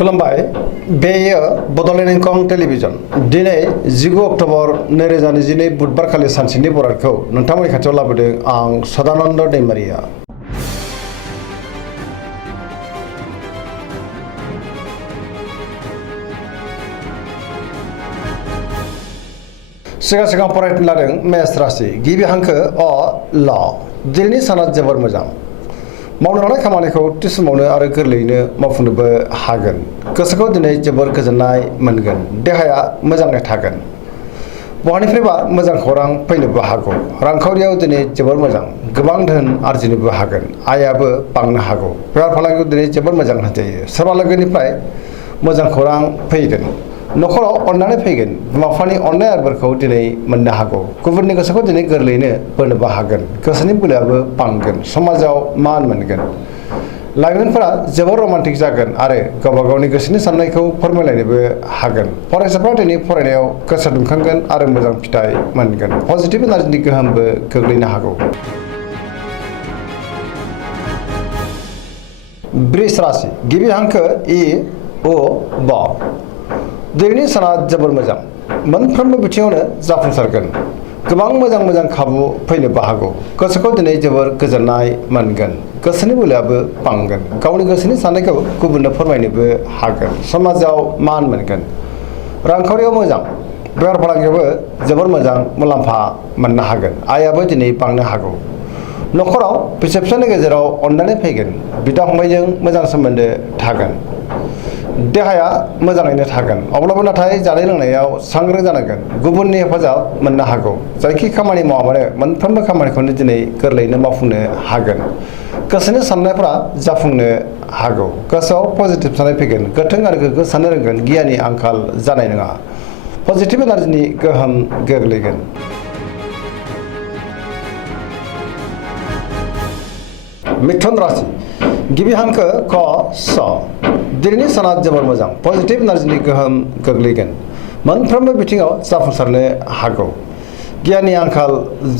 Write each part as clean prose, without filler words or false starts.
खुलुमबाय बेयो बड'लेण्ड इंखं टेलिभिजन दिनै 19 अक्ट'बर 2022 बुधबारखालि सानसेनि बरादखौ नोंथांमोननि खाथियाव लाबोदों आं सदानन्द दैमारिया। सिगां फरायनो लादों मेष राशि गिबि हांखो अ ल दिनैनि साना जोबोर मोजां मावनो लानाय खामानिखौ थि समावनो आरो गोरलैयैनो मावफुंनोबो हागोन। गोसोखौ दिनै जोबोर गोजोननाय मोनगोन। देहाया मोजाङै थागोन। बहानिफ्रायबा मोजां खौरां फैनोबो हागौ। रांखावरियाव दिनै जोबोर मोजां गोबां धोन आरजिनोबो हागोन। आयाबो बांनो हागौ। बेफार फालांगियाव दिनै जोबोर मोजां होनजायो। सोरबा लोगोनिफ्राय मोजां खौरां फैगोन। न'खराव अननानै फैगोन। बिमा बिफानि अननाय आरबोरखौ दिनै मोननो हागौ। गुबुननि गोसोखौ दिनै गोरलैयैनो बोनोबो हागोन। गोसोनि बोलोआबो बांगोन। समाजाव मान मोनगोन। लाइमोनफोरा जोबोर रमान्टिक जागोन आरो गावबा गावनि गोसोनि साननायखौ फोरमायलायनोबो हागोन। फरायसाफ्रा दिनै फरायनायाव गोसो दुंखांगोन आरो मोजां फिथाइ मोनगोन। पजिटिभ एनार्जिनि गोहोमबो गोग्लैनो हागौ। वृष राशि गिबि हांखो इ उ ब दिनैनि साना जोबोर मोजां मोनफ्रोमबो बिथिङावनो जाफुंसारगोन। गोबां मोजां खाबु फैनोबो हागौ। गोसोखौ दिनै जोबोर गोजोननाय मोनगोन। गोसोनि बोलोआबो बांगोन। गावनि गोसोनि साननायखौ गुबुननो फोरमायनोबो हागोन। समाजाव मान मोनगोन। रांखावरियाव मोजां बेफार फालांगियावबो जोबोर मोजां मुलाम्फा मोननो हागोन। आयाबो दिनै बांनो हागौ। न'खराव बिसि फिसायनि गेजेराव अननानै फैगोन। बिदा फंबायजों मोजां सोमोन्दो थागोन। देहाया मोजाङैनो थागोन। अब्लाबो नाथाय जानाय लोंनायाव सांग्रां जानांगोन। गुबुननि हेफाजाब मोननो हागौ। जायखि खामानि मावा मानो मोनफ्रोमबो खामानिखौनो दिनै गोरलैयैनो मावफुंनो हागोन। गोसोनि साननायफ्रा जाफुंनो हागौ। गोसोआव पजिटिभ साननाय फैगोन। गोथों आरो गोग्गो साननो रोंगोन। गियाननि आंखाल जानाय नङा। पजिटिभ एनार्जिनि गोहोम गोग्लैगोन। मिथुन राशि गिबि हांखो क स दिनैनि साना जोबोर मोजां पजिटिभ एनार्जिनि गोहोम गोग्लैगोन। मोनफ्रोमबो बिथिङाव जाफुंसारनो हागौ। गियाननि आंखाल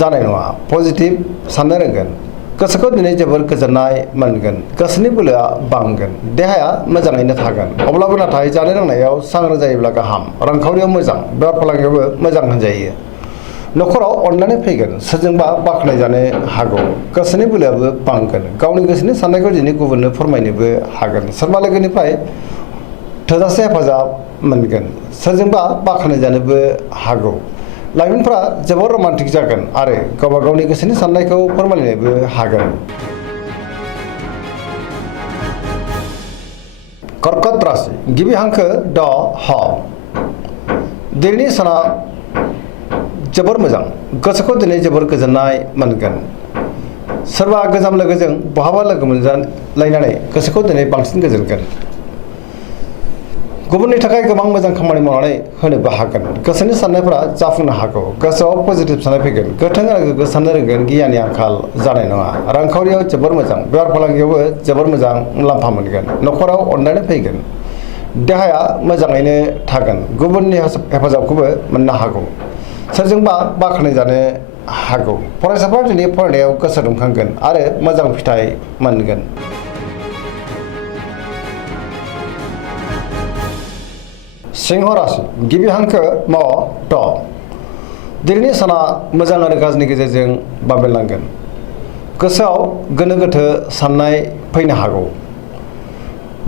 जानाय नङा। पजिटिभ साननो रोंगोन। गोसोखौ दिनै जोबोर गोजोननाय मोनगोन। गोसोनि बोलोआ बांगोन। देहाया मोजाङैनो थागोन। अब्लाबो नाथाय जानाय लोंनायाव सांग्रां जायोब्ला गाहाम। रांखावरियाव मोजां बेफार फालांगियावबो मोजां होनजायो। न'खराव अननानै फैगोन। सोरजोंबा बाख्नाय जानो हागौ। गोसोनि बोलोआबो बांगोन। गावनि गोसोनि साननायखौ दिनै गुबुननो फोरमायनोबो हागोन। सोरबा लोगोनिफ्राय थोजासे हेफाजाब मोनगोन। सोरजोंबा बाख्नाय जानोबो हागौ। लाइमोनफोरा जोबोर रमान्टिक जागोन आरो गावबा गावनि गोसोनि साननायखौ फोरमायलायनोबो हागोन। कर्कट राशि गिबि हांखो ड ह दिनैनि साना जोबोर मोजां गोसोखौ दिनै जोबोर गोजोननाय मोनगोन। सोरबा गोजाम लोगोजों बहाबा लोगो मोनलायनानै गोसोखौ दिनै बांसिन गोजोनगोन। गुबुननि थाखाय गोबां मोजां खामानि मावनानै होनोबो हागोन। गोसोनि साननायफोरा जाफुंनो हागौ। गोसोआव पजिटिभ साननाय फैगोन। गोथों आरो गोग्गो साननो रोंगोन। गियाननि आंखाल जानाय नङा। रांखावरियाव जोबोर मोजां बेफार फालांगियावबो जोबोर मोजां मुलाम्फा मोनगोन। न'खराव अननानै फैगोन। देहाया मोजाङैनो थागोन। गुबुननि हेफाजाबखौबो मोननो हागौ। सोरजोंबा बाख्नाय जानो हागौ। फरायसाफ्रा दिनै फरायनायाव गोसो दुंखांगोन आरो मोजां फिथाइ मोनगोन। सिंह राशि गिबि हांखो म ट दिनैनि साना मोजां आरो गाज्रिनि गेजेरजों बाबेनलांगोन। गोसोआव गोनो गोथो साननाय फैनो हागौ।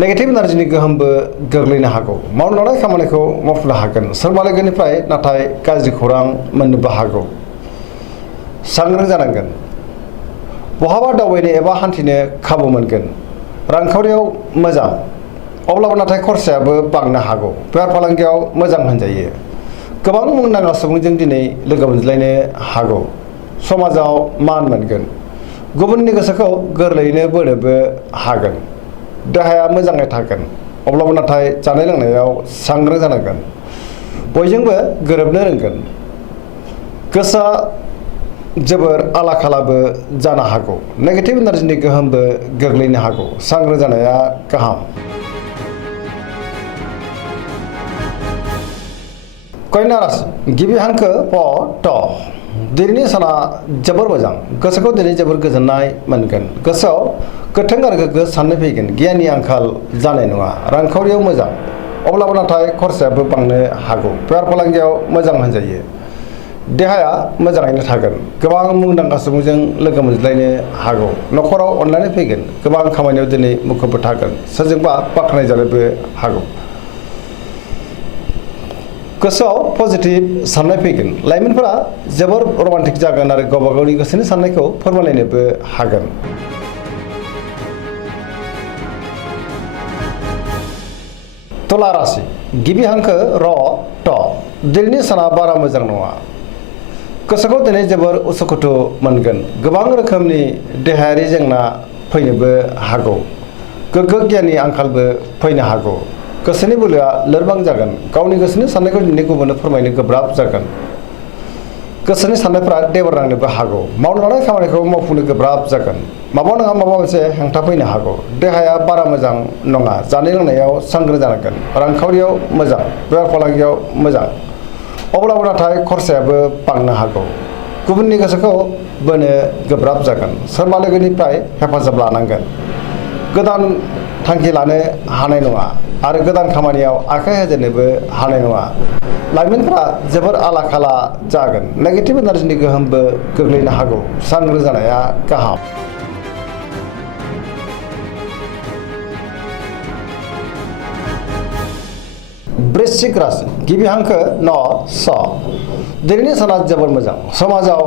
नेगेटिभ एनार्जिनि गोहोमबो गोग्लैनो हागौ। मावनो लानाय खामानिखौ मावफुंनो हागोन। सोरबा लोगोनिफ्राय नाथाय गाज्रि खौरां मोननोबो हागौ। सांग्रां जानांगोन। बहाबा दावबायनो एबा हान्थिनो खाबु मोनगोन। रांखावरियाव मोजां अब्लाबो नाथाय खरसायाबो बांनो हागौ। बेफार फालांगियाव मोजां होनजायो। गोबां मुंदांखा सुबुंजों दिनै लोगो मोनज्लायनो हागौ। समाजाव मान मोनगोन। गुबुननि गोसोखौ गोरलैयैनो बोनोबो हागोन। देहाया मोजाङै थागोन। अब्लाबो नाथाय जानाय लोंनायाव सांग्रां जानांगोन। बयजोंबो गोरोबनो रोंगोन। गोसोआ जोबोर आला खालाबो जानो हागौ। नेगेटिभ एनार्जिनि गोहोमबो गोग्लैनो हागौ। सांग्रां जानाया गाहाम। कन्या राशि गिबि हांखो प ट दिनैनि साना जोबोर मोजां गोसोखौ दिनै जोबोर गोजोननाय मोनगोन गोसोआव गोथों आरो गोग्गो साननाय फैगोन गियाननि आंखाल जानाय नङा रांखावरियाव मोजां अब्लाबो नाथाय खरसायाबो बांनो हागौ बेफार फालांगियाव मोजां होनजायो देहाया मोजाङैनो थागोन गोबां मुंदांखा सुबुंजों लोगो मोनज्लायनो हागौ न'खराव अनलायनाय फैगोन गोबां खामानियाव दिनै मुखुबबो थागोन सोरजोंबा बाख्नायजानोबो हागौ गोसोआव पजिटिभ साननाय फैगोन लाइमोनफोरा जोबोर रमान्टिक जागोन आरो गावबा गावनि गोसोनि साननायखौ फोरमायलायनोबो हागोन तुला राशि गिबि हांखो र ट दिनैनि साना बारा मोजां नङा गोसोखौ दिनै जोबोर उसुखुथु मोनगोन गोबां रोखोमनि देहायारि जेंना फैनोबो हागौ गोग्गो गियाननि आंखालबो फैनो हागौ गोसोनि बोलोआ लोरबां जागोन गावनि गोसोनि साननायखौ दिनै गुबुननो फोरमायनो गोब्राब जागोन गोसोनि साननायफोरा देबर नांनोबो हागौ मावनो लानाय खामानिखौ मावफुंनो गोब्राब जागोन माबा नङा माबा मोनसे हेंथा फैनो हागौ देहाया बारा मोजां नङा जानाय लोंनायाव सांग्रां जानांगोन रांखावरियाव मोजां बेफार फालांगियाव मोजां अब्लाबो नाथाय खरसायाबो बांनो हागौ गुबुननि गोसोखौ बोनो गोब्राब जागोन सोरबा लोगोनिफ्राय हेफाजाब लानांगोन गोदान थांखि लानो हानाय नङा आरो गोदान खामानियाव आखाइ होजेननोबो हानाय नङा लाइमोनफोरा जोबोर आला खाला जागोन नेगेटिभ एनार्जिनि गोहोमबो गोग्लैनो हागौ सांग्रां जानाया गाहाम वृश्चिक राशि गिबि हांखो न स दिनैनि साना जोबोर मोजां समाजाव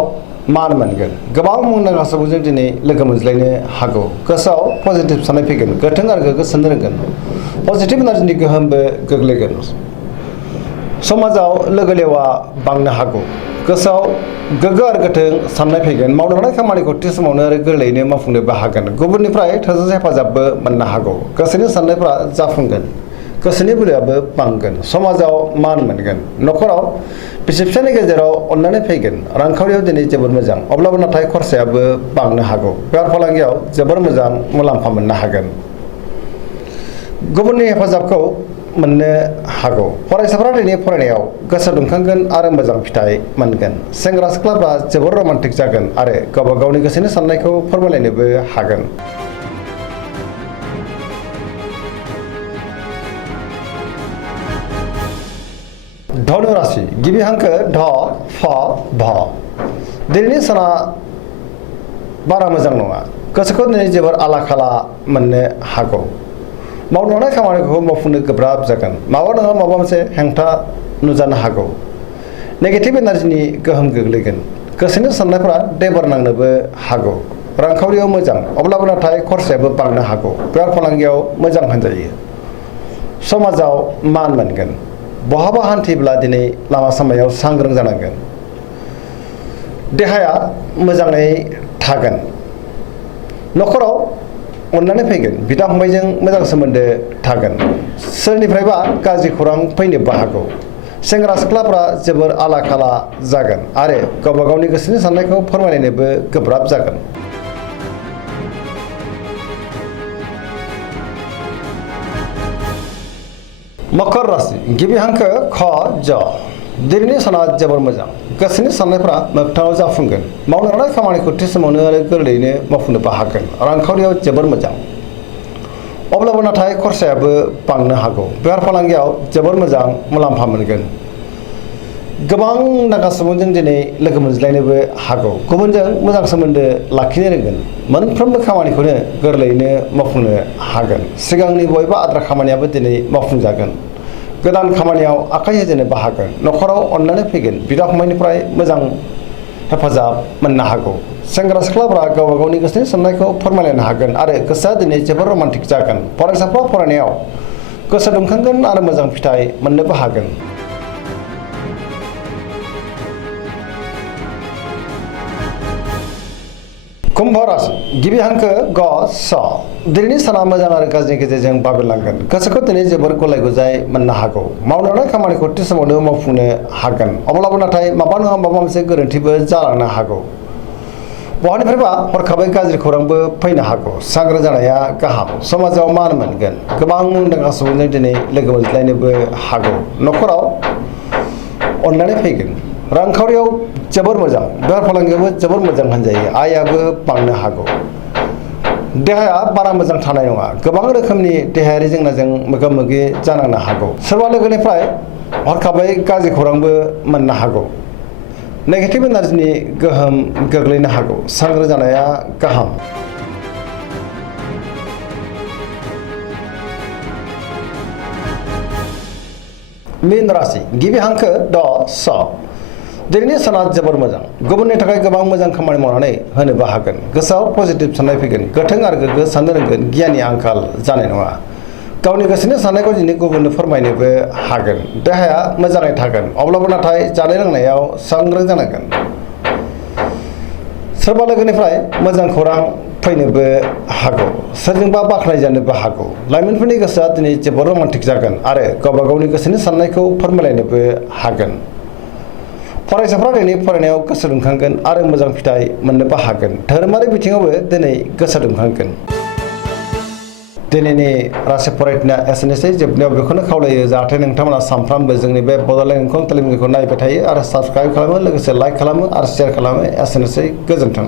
मान मोनगोन गोबां मुंदांखा सुबुंजों दिनै लोगो मोनज्लायनो हागौ गोसोआव पजिटिभ साननाय फैगोन गोथों आरो गोग्गो साननो रोंगोन पजिटिभ एनार्जिनि गोहोमबो गोग्लैगोन समाजाव लोगो लेवा बांनो हागौ गोसोआव गोग्गो आरो गोथों साननाय फैगोन मावनो हानाय खामानिखौ थि समावनो आरो गोरलैयैनो मावफुंनोबो हागोन गुबुननिफ्राय थोजासे हेफाजाबबो मोननो हागौ गोसोनि साननायफ्रा जाफुंगोन गोसोनि बोलोआबो बांगोन समाजाव मान मोनगोन न'खराव बिसि फिसायनि गेजेराव अनलायनाय फैगोन रांखावरियाव दिनै जोबोर मोजां अब्लाबो नाथाय खरसायाबो बांनो हागौ बेफार फालांगियाव जोबोर मोजां मुलाम्फा मोननो हागोन गुबुननि हेफाजाबखौ मोननो हागौ फरायसाफोरा दिनै फरायनायाव गोसो दुंखांगोन आरो मोजां फिथाइ मोनगोन सेंग्रा सिख्लाफ्रा जोबोर रमान्टिक जागोन आरो गावबा गावनि गोसोनि साननायखौ फोरमायलायनोबो हागोन धनु राशि गिबि हांखो ध फ भ दिनैनि साना बारा मोजां नङा गोसोखौ दिनै जोबोर आला खाला मोननो हागौ मावनो हानाय खामानिखौ मावफुंनो गोब्राब जागोन माबा नङा माबा मोनसे हेंथा नुजानो हागौ नेगेटिभ एनार्जिनि गोहोम गोग्लैगोन गोसोनि साननायफोरा देबर नांनोबो हागौ रांखावरियाव मोजां अब्लाबो नाथाय खरसायाबो बांनो हागौ बेफार फालांगियाव मोजां होनजायो समाजाव मान मोनगोन बहाबा हान्थिब्ला दिनै लामा सामायाव सांग्रां जानांगोन देहाया मोजाङै थागोन न'खराव अननानै फैगोन बिदा फंबायजों मोजां सोमोन्दो थागोन सोरनिफ्रायबा गाज्रि खौरां फैनोबो हागौ सेंग्रा सिख्लाफ्रा जोबोर आला खाला जागोन आरो गावबा गावनि गोसोनि साननायखौ फोरमायलायनोबो गोब्राब जागोन मकर राशि गिबि हांखो ख ज दिनैनि साना जोबोर मोजां गोसोनि साननायफ्रा मोगथाङाव जाफुंगोन मावनो हानाय खामानिखौ थि समावनो आरो गोरलैयैनो मावफुंनोबो हागोन रांखावरियाव जोबोर मोजां अब्लाबो नाथाय खरसायाबो बांनो हागौ बेफार फालांगियाव जोबोर मोजां मुलाम्फा मोनगोन गोबां नागा सुबुंजों दिनै लोगो मोनज्लायनोबो हागौ गुबुनजों मोजां सोमोन्दो लाखिनो रोंगोन मोनफ्रोमबो खामानिखौनो गोरलैयैनो मावफुंनो हागोन सिगांनि बबेबा आद्रा खामानियाबो दिनै मावफुंजागोन गोदान खामानियाव आखाइ होजेननोबो हागोन न'खराव अननानै फैगोन बिदा फंबायनिफ्राय मोजां हेफाजाब मोननो हागौ सेंग्रा सिख्लाफ्रा गावबा गावनि गोसोनि साननायखौ फोरमायलायनो हागोन आरो गोसोआ दिनै जोबोर रमान्टिक जागोन फरायसाफ्रा फरायनायाव गोसो दुंखांगोन आरो मोजां फिथाइ मोननोबो हागोन कुम्भ राशि गिबि हांखो ग स दिनैनि साना मोजां आरो गाज्रिनि गेजेरजों बाबेरलांगोन गोसोखौ दिनै जोबोर गलाय गुजाय मोननो हागौ मावनो हानाय खामानिखौ थि समावनो मावफुंनो हागोन अब्लाबो नाथाय माबा नङा माबा मोनसे गोरोन्थिबो जालांनो हागौ बहानिफ्रायबा हरखाबै गाज्रि खौरांबो फैनो हागौ सांग्रां जानाया गाहाम समाजाव मान मोनगोन गोबां मुंदांखा सुबुंजों दिनै लोगो मोनज्लायनोबो हागौ न'खराव अननानै फैगोन रांखावरियाव जोबोर मोजां, बेफार फालांगियावबो जोबोर मोजां होनजायो, आयाबो बांनो हागौ। देहाया बारा मोजां थानाय नङा, गोबां रोखोमनि देहायारि जेंनाजों मोगा मोगि जानांनो हागौ। सोरबा लोगोनिफ्राय हरखाबै गाज्रि खौरांबो मोननो हागौ। नेगेटिभ एनार्जिनि गोहोम गोग्लैनो हागौ, सांग्रां जानाया गाहाम। मीन राशि गिबि हांखो ड स। दिनैनि साना जोबोर मोजां, गुबुननि थाखाय गोबां मोजां खामानि मावनानै होनोबो हागोन। गोसोआव पजिटिभ साननाय फैगोन, गोथों आरो गोग्गो साननो रोंगोन, गियाननि आंखाल जानाय नङा। गावनि गोसोनि साननायखौ दिनै गुबुननो फोरमायनोबो हागोन। देहाया मोजाङै थागोन, अब्लाबो नाथाय जानाय लोंनायाव सांग्रां जानांगोन। सोरबा लोगोनिफ्राय मोजां खौरां फैनोबो हागौ, सोरजोंबा बाख्नायजानोबो हागौ। लाइमोनफोरनि गोसोआ दिनै जोबोर रमान्टिक जागोन आरो गावबा गावनि गोसोनि साननायखौ फोरमायलायनोबो हागोन। फरायसाफ्रा दिनै फरायनायाव गोसो दुंखांगोन आरो मोजां फिथाइ मोननोबो हागोन। धोरोमारि बिथिङावबो दिनै गोसो दुंखांगोन। दिनैनि राशि फरायथिना एसेनोसै। जोबनायाव बेखौनो खावलायो जाहाथे नोंथांमोना सानफ्रामबो जोंनि बे बड'लेण्ड इंखं टेलिभिजनखौ नायबाय थायो आरो साबस्क्राइब खालामो, लोगोसे लाइक खालामो आरो शेयार खालामो। एसेनोसै, गोजोन्थों।